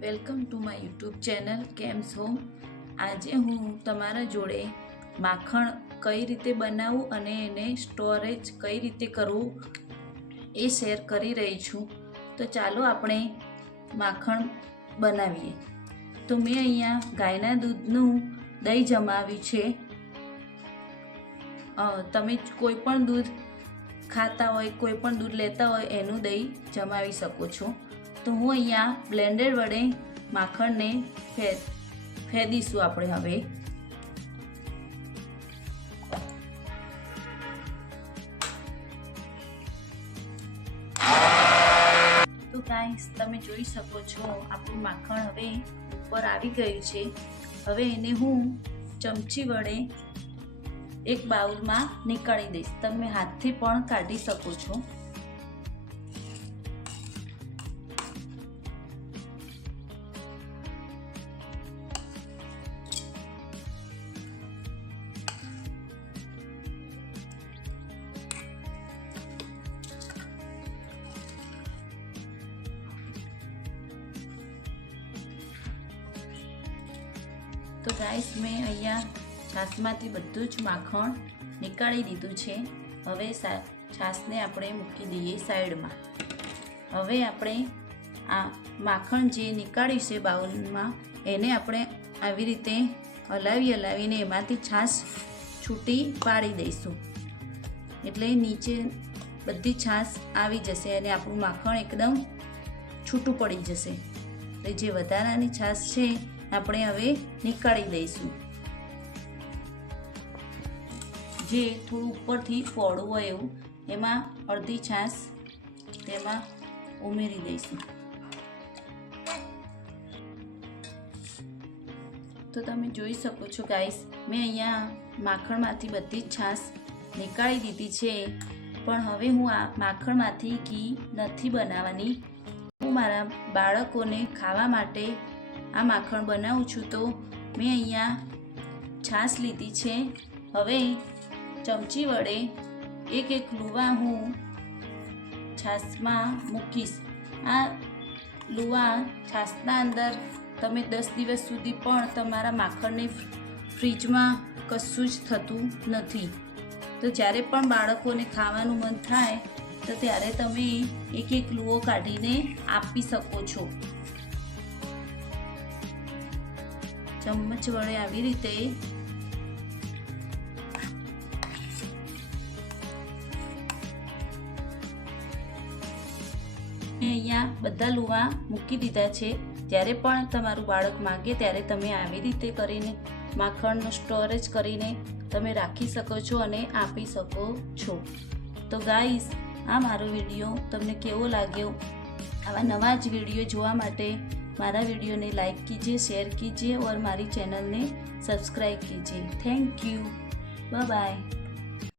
Welcome to my YouTube channel કેમ છો। આજે હું તમારા જોડે માખણ કઈ રીતે બનાવવું અને એને સ્ટોરેજ કઈ રીતે કરવું એ શેર કરી રહી છું। તો ચાલો આપણે માખણ બનાવીએ। તો મેં અહીંયા ગાયના દૂધનું દહીં જમાવ્યું છે। તમે કોઈ પણ દૂધ ખાતા હોય, કોઈ પણ દૂધ લેતા હોય એનું દહીં જમાવી શકો છો। તો હું અહીંયા બ્લેન્ડર વડે માખણને ફેદીશું આપણે હવે। તો ગાઈસ તમે જોઈ શકો છો આપણું માખણ હવે ઉપર આવી ગયું છે। હવે એને હું ચમચી વડે એક બાઉલમાં નીકાળી દઈશ। તમે હાથથી પણ કાઢી શકો છો। તો ગાઈસ મેં અહીંયા છાશમાંથી બધું જ માખણ નીકાળી દીધું છે। હવે છાશને આપણે મૂકી દઈએ સાઈડમાં। હવે આપણે આ માખણ જે નીકાળ્યું છે બાઉલમાં એને આપણે આવી રીતે હલાવીને એમાંથી છાશ છૂટી પાડી દઈશું। એટલે નીચે બધી છાશ આવી જશે અને આપણું માખણ એકદમ છૂટું પડી જશે। એટલે જે વધારાની છાશ છે આપણે હવે નીકાળી દઈશું। જે થોડું ઉપરથી ફોડું હોય એવું એમાં અડધી છાશ તેમાં ઉમેરી દઈશું। તો તમે જોઈ શકો છો ગાઈસ મેં અહીંયા માખણમાંથી બધી જ છાશ નીકાળી દીધી છે। પણ હવે હું આ માખણમાંથી ઘી નથી બનાવવાની। હું મારા બાળકોને ખાવા માટે આ માખણ બનાવું છું। તો મેં અહીંયા છાશ લીધી છે। હવે ચમચી વડે એક લુવા હું છાશમાં મૂકીશ। આ લુવા છાશના અંદર તમે 10 દિવસ સુધી પણ તમારા માખણને ફ્રીજમાં કશું જ થતું નથી। તો જ્યારે પણ બાળકોને ખાવાનું મન થાય તો ત્યારે તમે એક લુવો કાઢીને આપી શકો છો। ચમચ વડે આવી રીતે અહીંયા બધા લુવા મૂકી દીધા છે। જ્યારે પણ તમારું બાળક માંગે ત્યારે તમે આવી રીતે કરીને માખણનો સ્ટોરેજ કરીને તમે રાખી શકો છો અને આપી શકો છો। તો ગાઈસ આ મારો વિડીયો તમને કેવો લાગ્યો? આવા નવા જ વિડીયો જોવા માટે મારા वीडियो ने लाइक कीजिए, शेयर कीजिए और हमारी चैनल ने सब्सक्राइब कीजिए। Thank you, bye bye.